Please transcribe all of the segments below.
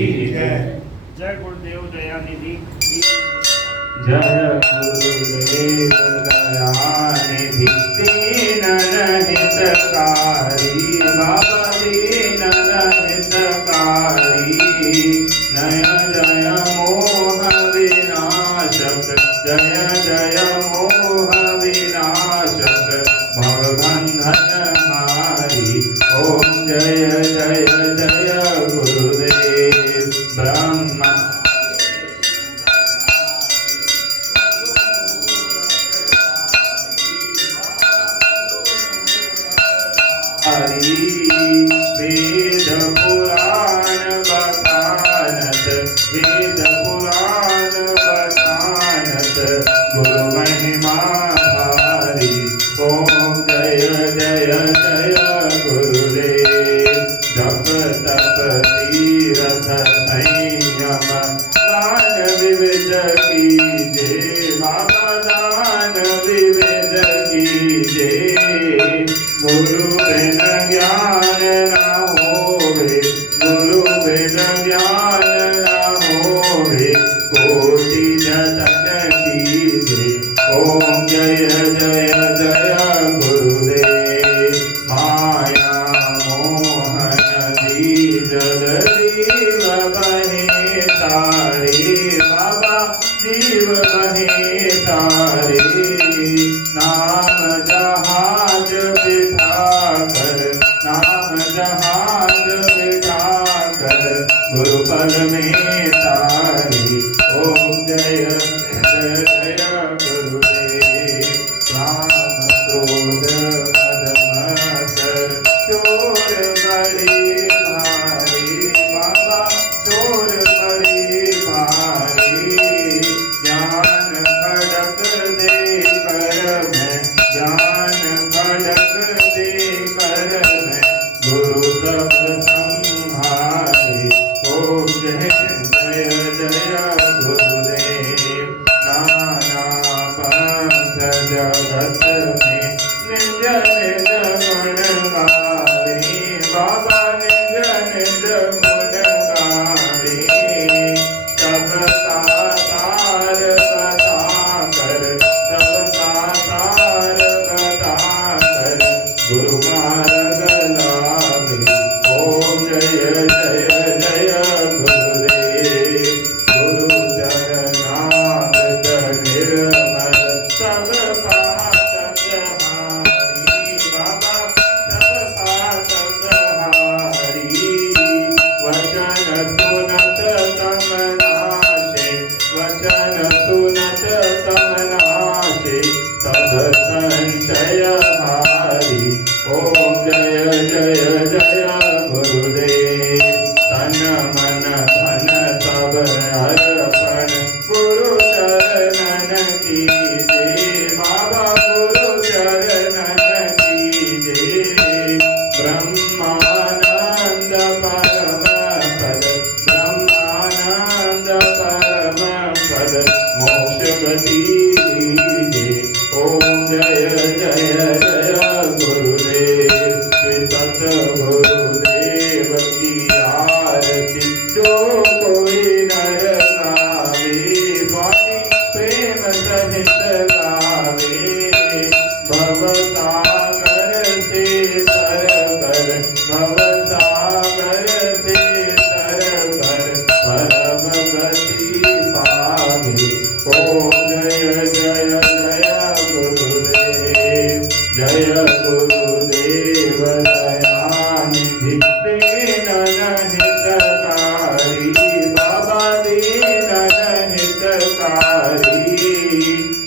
जय। जय गुरुदेव दयानिधि। जय गुरुदेव दयानिधि। दीनन हितकारी बाबा दीनन हितकारी। जय जय मोह विनाशक जय जय मोह विनाशक भवबंधन हारी। ओम जय जय जय गुरुदेव ब्रह्मा वेद पुराण बखानत वेद पुराण बखानत गुरु महिमा हारी। ओम जय जय जय गुरुदेव। जप तप तीरथ संयम दान विविध कीजे बाबा दान विविध कीजे। गुरु बिन ज्ञान न होवे गुरु बिन ज्ञान न होवे कोटि जतन कीजे। ओम जय जय जय गुरुदेव। माया मोहन दीज जीव बहे तारे बाबा जीव बहे तारे। नाम जहाज बिठाकर नाम जहाज बिठाकर गुरु पद में तारी। ओम जय जय जय गुरुदेव। राम क्रोध मद मत्सर चोर बड़े भारी बाबा चोर बड़े भारी। ज्ञान खड़क दे कर मैं ज्ञान खड़क दे कर मैं गुरु सब संहारे। ओम जय जय जय गुरुदेव। नाना पंथ जगत में निज निज गुण गावे बाबा निज निज गुण गावे। सबका सार कथा कर सबका सार कथा कर गुरु मार्ग लावे। ओम जय जय जय गुरुदेव। गुरु चरणामृत निर्मल सब पातक हारी बाबा सब पातक हारी। वचन सुनत तम नाशे वचन सुनत तम नाशे सब संशय हारी। ओम जय जय जय गुरुदेव। तन मन धन सब अर्पण गुरु चरणन कीजे बाबा गुरु चरणन कीजे। ब्रह्मानंद परम पद ब्रह्मानंद परम पद मोक्ष गति दीजे। ओम जय जय जय गुरुदेव। श्री सतगुरुदेव की आरती जो कोई नर गावे स्वामी प्रेम सहित गावे। भव सागर से तर कर भव सागर से तर कर परम गति पावे। ओम जय जय जय गुरुदेव। जय गुरुदेव दयानिधि। दीनन हितकारी बाबा दीनन हितकारी।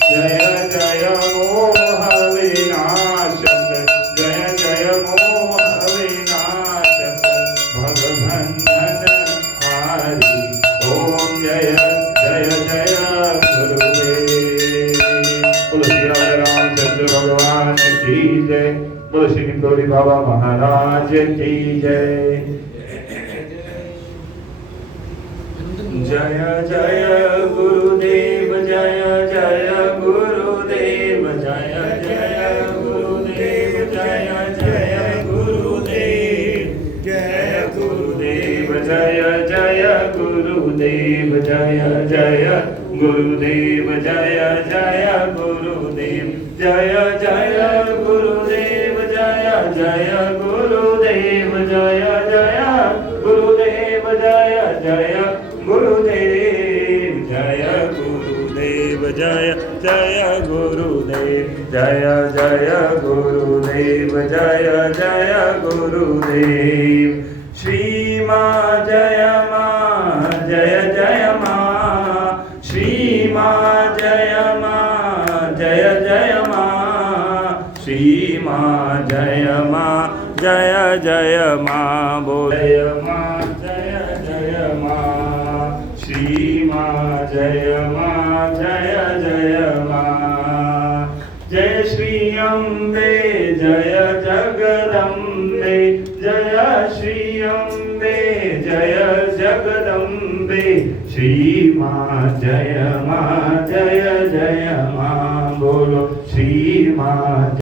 जय जय मोह विनाशक जय जय मोह विनाशक भवबंधन हारी। ओम जय जय जय गुरुदेव। बोलो श्री रामचंद्र भगवान की जय। बोलो श्री गौरी बाबा महाराज की जय। जय जय गुरुदेव जय जय गुरुदेव जय जय गुरुदेव जय जय गुरुदेव। जय गुरुदेव જય જય ગુરુદેવ જય જય ગુરુદેવ જય જય ગુરુદેવ જય જય ગુરુદેવ જય જય ગુરુદેવ જય જય ગુરુદેવ જય જય ગુરુદેવ જય ગુરુદેવ જય જય ગુરુદેવ જય જય ગુરુદેવ જય જય ગુરુદેવ શ્રીમાં જય માં જય જય માં શ્રીમાં જય માં જય જય માં શ્રીમાં જય માં જય જય માં બોલ જય માં જય જય માં શ્રીમાં જય માં જય જય માં જય શ્રી અંબે જય જગદંબે જય શ્રી અંબે જય જગદંબે શ્રીમાં જય માં જય જય માં બોલો શ્રીમાં